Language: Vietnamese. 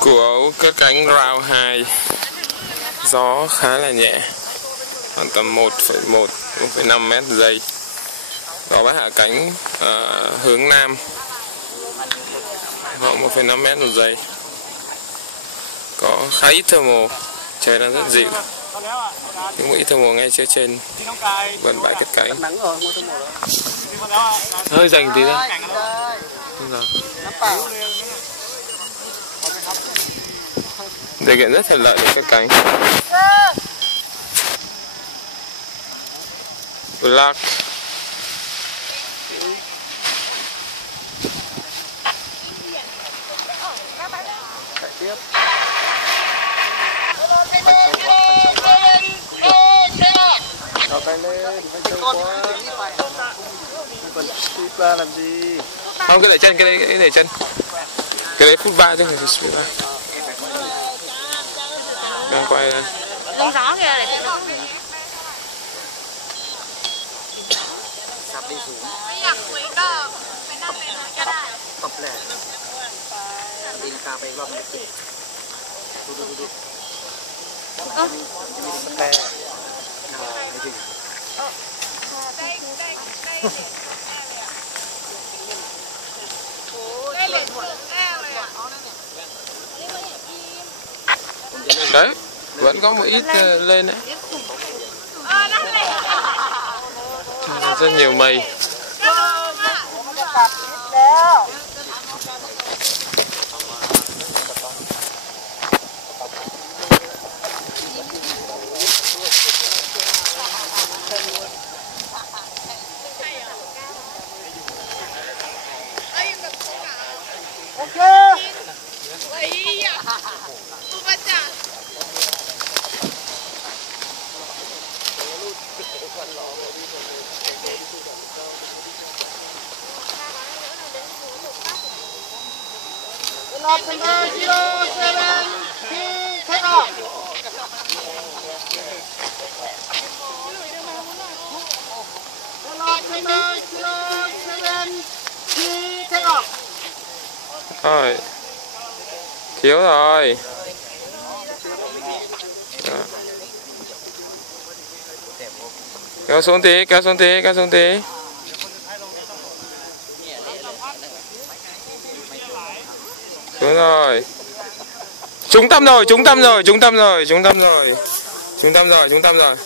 của cất cánh round 2. Gió khá là nhẹ, khoảng tầm 1,5 mét giây. Gió bãi hạ cánh hướng nam, khoảng 1,5 mét một giây. Có khá ít thermal, trời đang rất dịu. Những ít thermal ngay phía trên vườn bãi cất cánh. Hơi dành tí thôi. Điều kiện rất thuận lợi để cất cánh. Black. Làm gì? Không, cái để chân, cái để chân. Cái đấy phút 3 chứ không phải phút 3. Đang quay lên. Lưng gió kìa để Sạp đi xuống. Tập lẻ. Đi cà phê vào một chút. Đu. Đây. Đấy, vẫn có một ít lên đấy. Rất nhiều mây. Rồi, thiếu rồi. Kéo xuống tí, kéo xuống tí, kéo xuống tí. Xuống rồi. Trúng tâm rồi, trúng tâm rồi, trúng tâm rồi, trúng tâm rồi. Trúng tâm rồi, trúng tâm rồi.